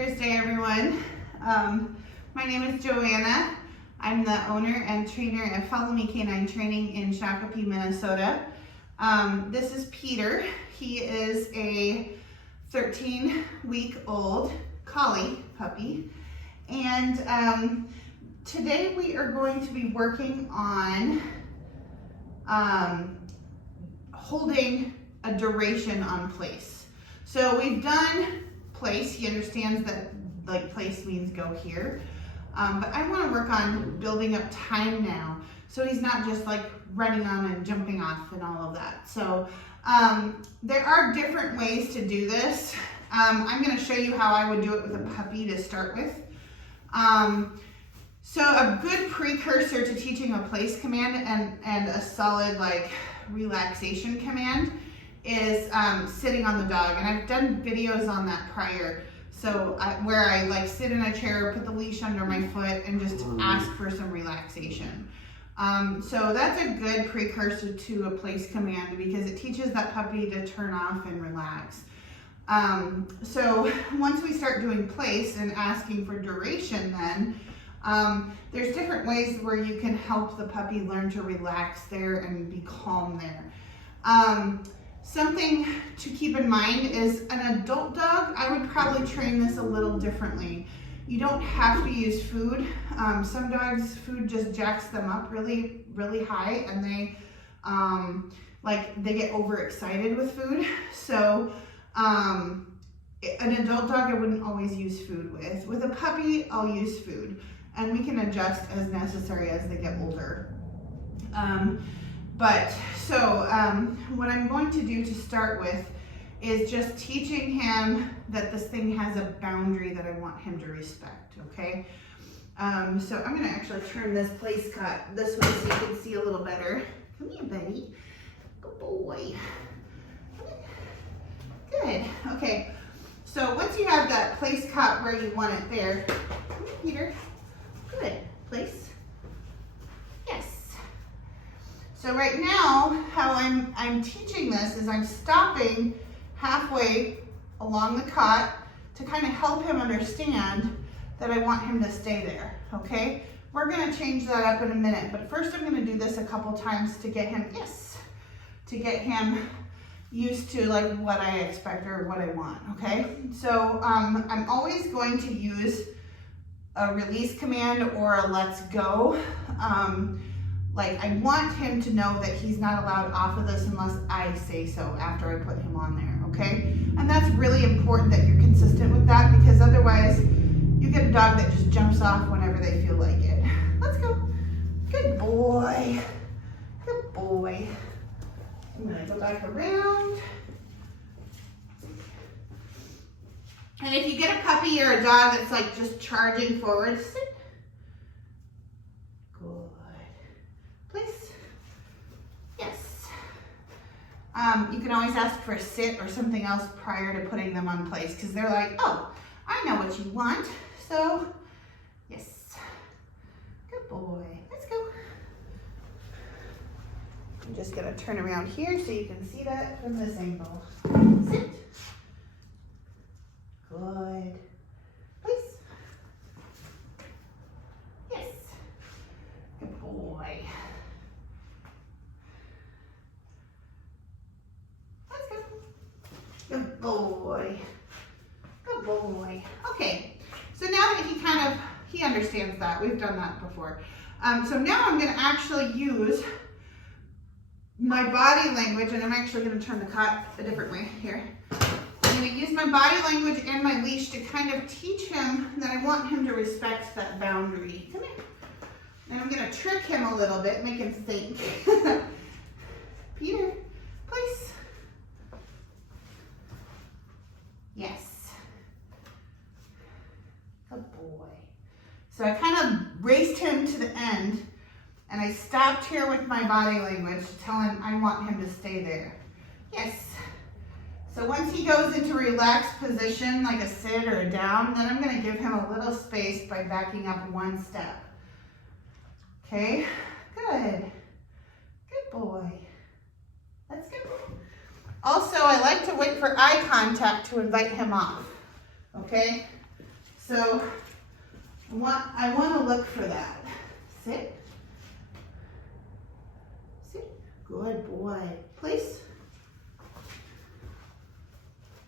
Thursday, everyone. My name is Joanna. I'm the owner and trainer at Follow Me Canine Training in Shakopee, Minnesota. This is Peter. He is a 13-week-old collie puppy. And today we are going to be working on holding a duration on place. So we've done place. He understands that like place means go here. But I want to work on building up time now, so he's not just like running on and jumping off and all of that. So there are different ways to do this. I'm going to show you how I would do it with a puppy to start with. So a good precursor to teaching a place command and a solid like relaxation command is sitting on the dog, and I've done videos on that prior. So where I like sit in a chair, put the leash under my foot, and just ask for some relaxation. So that's a good precursor to a place command because it teaches that puppy to turn off and relax. So once we start doing place and asking for duration, then there's different ways where you can help the puppy learn to relax there and be calm there. Something to keep in mind is an adult dog, I would probably train this a little differently. You don't have to use food. Some dogs, food just jacks them up really, really high, and they get overexcited with food. So an adult dog I wouldn't always use food with. With a puppy, I'll use food, and we can adjust as necessary as they get older. What I'm going to do to start with is just teaching him that this thing has a boundary that I want him to respect, okay? So I'm gonna actually turn this place cot this way so you can see a little better. Come here, buddy. Good boy. Good, okay. So once you have that place cot where you want it there, come here, Peter. Good, place. Yes. So right now, how I'm teaching this is I'm stopping halfway along the cot to kind of help him understand that I want him to stay there, okay? We're gonna change that up in a minute, but first I'm gonna do this a couple times to get him, to get him used to like what I expect or what I want, okay? So I'm always going to use a release command or a let's go. Like I want him to know that he's not allowed off of this unless I say so after I put him on there, okay? And that's really important that you're consistent with that, because otherwise you get a dog that just jumps off whenever they feel like it. Let's go. Good boy. Good boy. I'm gonna go back around. And if you get a puppy or a dog that's like just charging forward, sit. Place. Yes. You can always ask for a sit or something else prior to putting them on place, because they're like, oh, I know what you want. So, yes. Good boy. Let's go. I'm just going to turn around here so you can see that from this angle. Sit. Good. Place. Yes. Good boy. Good boy. Good boy. Okay, so now that he understands that. We've done that before. So now I'm going to actually use my body language, and I'm actually going to turn the cot a different way here. I'm going to use my body language and my leash to kind of teach him that I want him to respect that boundary. Come here. And I'm going to trick him a little bit, make him think. Peter, place. Yes. Good boy. So I kind of raced him to the end, and I stopped here with my body language to tell him I want him to stay there. Yes. So once he goes into relaxed position, like a sit or a down, then I'm going to give him a little space by backing up one step. Okay, good. Good boy. Let's go. Also, I like to wait for eye contact to invite him off. Okay? So I want to look for that. Sit. Sit. Good boy. Place.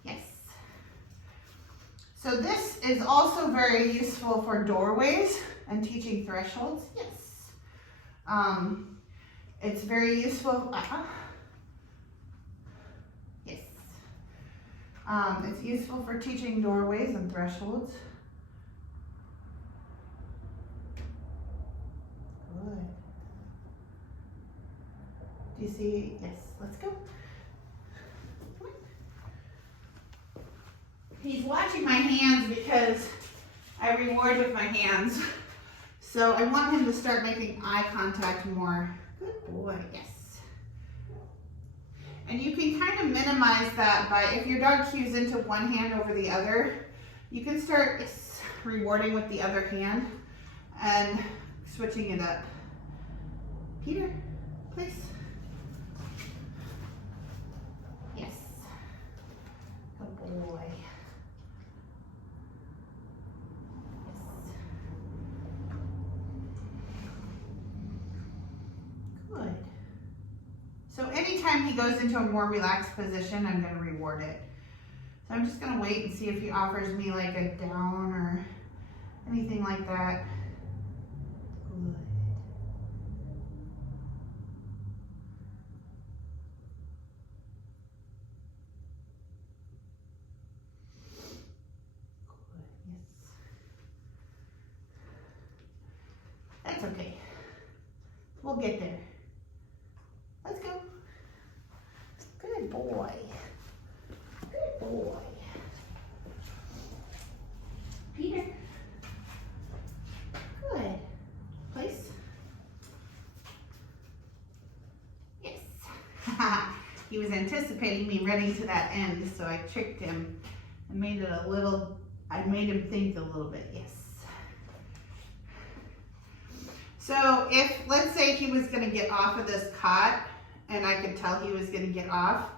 Yes. So this is also very useful for doorways and teaching thresholds. Yes. It's very useful. Yes. It's useful for teaching doorways and thresholds. Good. Do you see? Yes. Let's go. Come on. He's watching my hands because I reward with my hands. So I want him to start making eye contact more. Good boy, yes. And you can kind of minimize that by, if your dog cues into one hand over the other, you can start rewarding with the other hand and switching it up. Peter, please. Yes. Good boy. Good. So anytime he goes into a more relaxed position, I'm going to reward it. So I'm just going to wait and see if he offers me like a down or anything like that. Good. Good, yes. That's okay. We'll get there. Let's go. Good boy. Good boy. Peter. Good. Place. Yes. He was anticipating me running to that end, so I tricked him and made it a little, I made him think a little bit. Yes. So if, let's say he was going to get off of this cot and I could tell he was going to get off,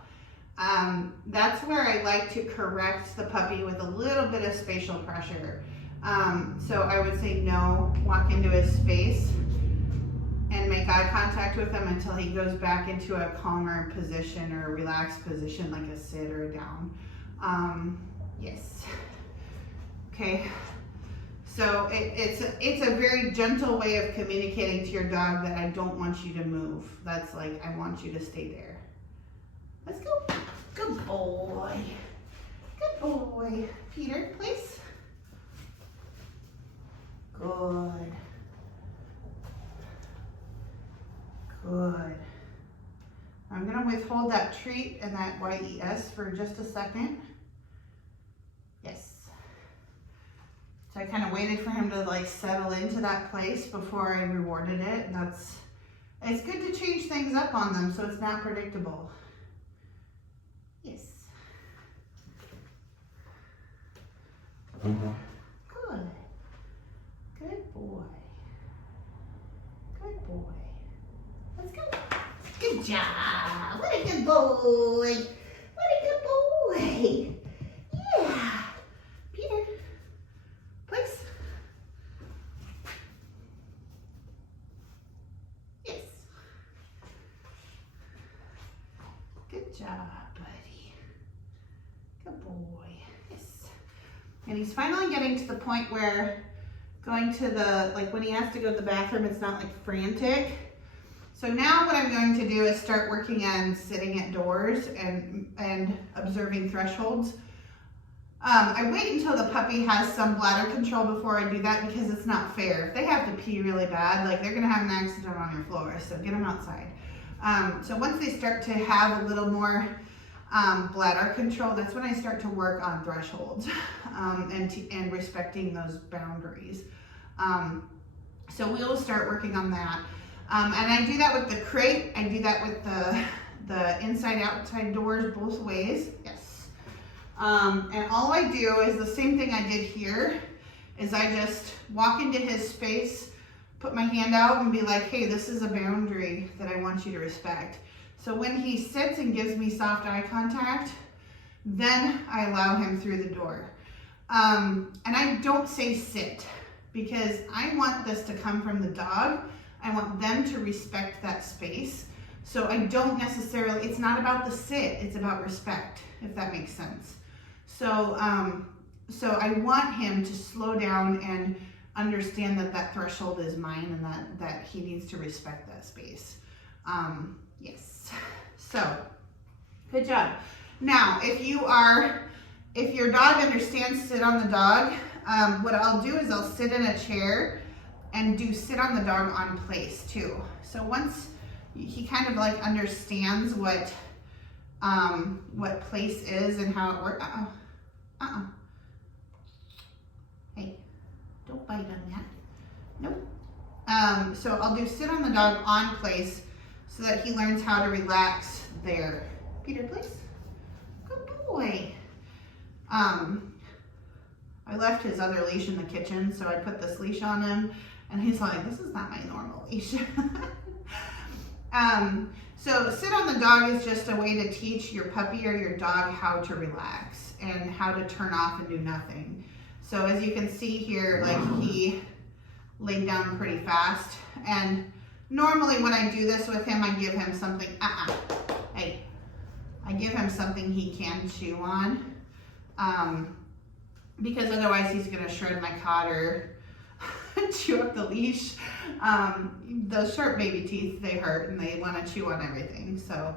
that's where I like to correct the puppy with a little bit of spatial pressure. So I would say no, walk into his space and make eye contact with him until he goes back into a calmer position or a relaxed position like a sit or a down. Yes. Okay. So it's a very gentle way of communicating to your dog that I don't want you to move. That's like, I want you to stay there. Let's go. Good boy. Good boy. Peter, please. Good. Good. I'm going to withhold that treat and that YES for just a second. Yes. So I kind of waited for him to like settle into that place before I rewarded it. And it's good to change things up on them so it's not predictable. Yes. Good. Good boy. Good boy. Let's go. Good job. What a good boy. What a good boy. Yeah. Peter. Place. Yes. Good job, buddy. Good boy. Yes. And he's finally getting to the point where going to the, like when he has to go to the bathroom, it's not like frantic. So now what I'm going to do is start working on sitting at doors and observing thresholds. I wait until the puppy has some bladder control before I do that because it's not fair. If they have to pee really bad, like they're gonna have an accident on your floor, so get them outside. So once they start to have a little more bladder control, that's when I start to work on thresholds and respecting those boundaries. So we will start working on that. And I do that with the crate. I do that with the inside-outside doors both ways. Yes. And all I do is the same thing I did here, is I just walk into his space, put my hand out and be like, hey, this is a boundary that I want you to respect. So when he sits and gives me soft eye contact, then I allow him through the door. And I don't say sit because I want this to come from the dog. I want them to respect that space. So I don't necessarily, it's not about the sit, it's about respect, if that makes sense. So, so I want him to slow down and understand that that threshold is mine and that he needs to respect that space. Yes. So, good job. Now, if your dog understands sit on the dog, what I'll do is I'll sit in a chair and do sit on the dog on place too. So once he kind of like understands what place is and how it works. Hey, don't bite on that. Nope. So I'll do sit on the dog on place so that he learns how to relax there. Peter, please. Good boy. I left his other leash in the kitchen, so I put this leash on him, and he's like, this is not my normal leash. So sit on the dog is just a way to teach your puppy or your dog how to relax and how to turn off and do nothing. So as you can see here, like he laid down pretty fast, and normally when I do this with him, I give him something, hey, I give him something he can chew on, because otherwise he's gonna shred my cot or chew up the leash. Those sharp baby teeth, they hurt and they wanna chew on everything. So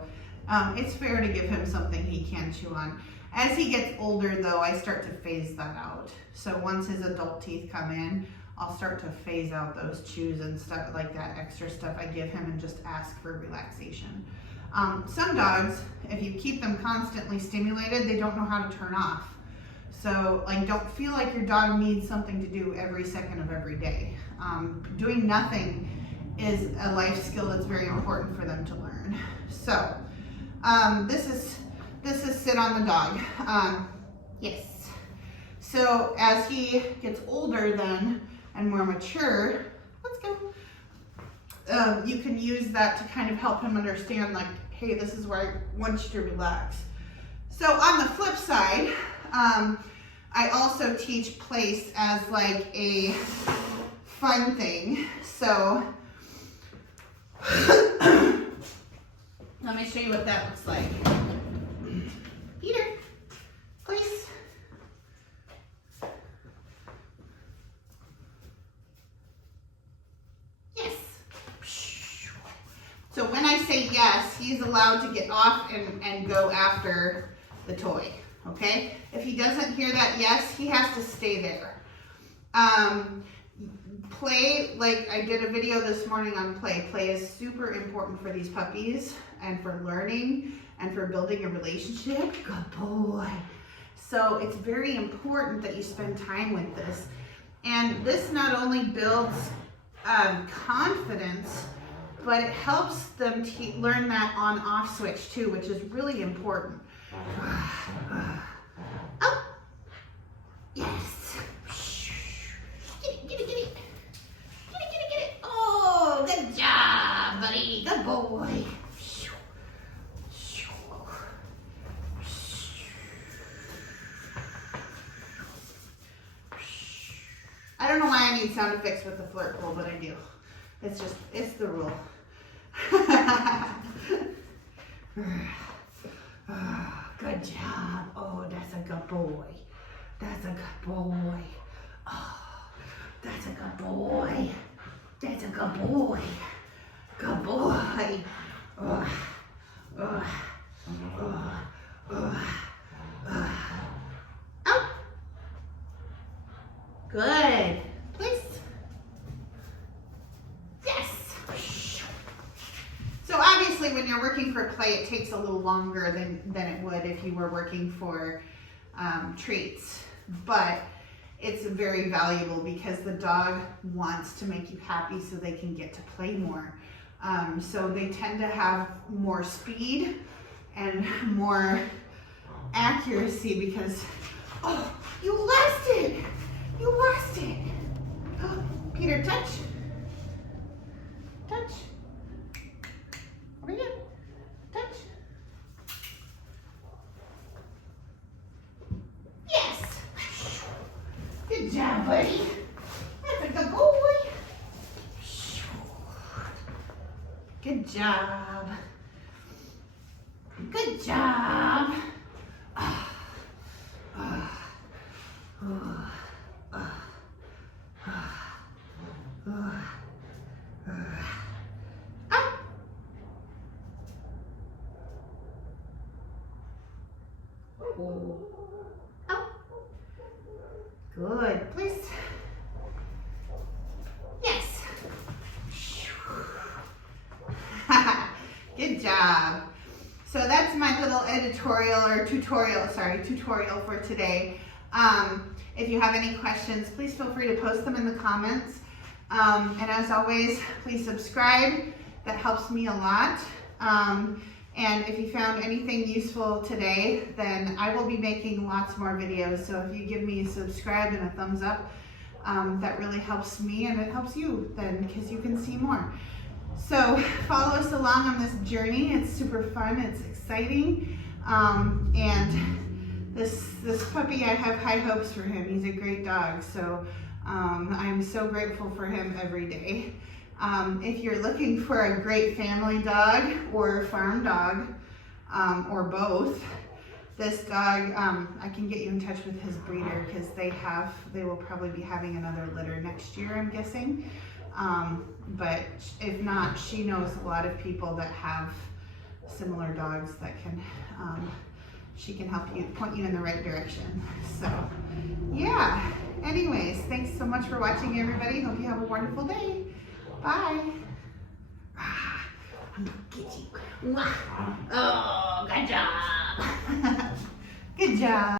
it's fair to give him something he can chew on. As he gets older though, I start to phase that out. So once his adult teeth come in, I'll start to phase out those chews and stuff like that extra stuff I give him and just ask for relaxation. Some dogs, if you keep them constantly stimulated, they don't know how to turn off. So like, don't feel like your dog needs something to do every second of every day. Doing nothing is a life skill that's very important for them to learn. So this is sit on the dog. Yes. So as he gets older then and more mature, let's go. You can use that to kind of help him understand like, hey, this is where I want you to relax. So on the flip side, I also teach place as like a fun thing. So let me show you what that looks like. Peter, place. Yes. So when I say yes, he's allowed to get off and go after the toy. Okay, if he doesn't hear that yes, he has to stay there. Play, like I did a video this morning on play. Play is super important for these puppies and for learning and for building a relationship. Good boy. So it's very important that you spend time with this. And this not only builds confidence, but it helps them learn that on-off switch too, which is really important. Oh, yes. Get it. Oh, good job, buddy. Good boy. I don't know why I need sound effects with the flirt pole, but I do. It's the rule. Good job. Oh, that's a good boy. That's a good boy. Oh, that's a good boy. That's a good boy. Good boy. Out. Good. Please. Yes. So obviously when you're working for play, it takes a little longer than it would if you were working for treats. But it's very valuable because the dog wants to make you happy so they can get to play more. So they tend to have more speed and more accuracy because, oh, you lost it. You lost it. Oh, Peter, touch. Touch. Over here. Touch. Yes. Good job, buddy. That's a good boy. Good job. Good job. Good. Please. Yes. Good job. So that's my little editorial or tutorial for today. If you have any questions, please feel free to post them in the comments. And as always, please subscribe. That helps me a lot. And if you found anything useful today, then I will be making lots more videos. So if you give me a subscribe and a thumbs up, that really helps me and it helps you then because you can see more. So follow us along on this journey. It's super fun, it's exciting. And this puppy, I have high hopes for him. He's a great dog. So I'm so grateful for him every day. If you're looking for a great family dog or farm dog, or both, this dog, I can get you in touch with his breeder because they will probably be having another litter next year, I'm guessing. But if not, she knows a lot of people that have similar dogs that can, she can help you, point you in the right direction. So yeah, anyways, thanks so much for watching, everybody. Hope you have a wonderful day. Bye. I'm gonna get you. Oh, good job. Good job.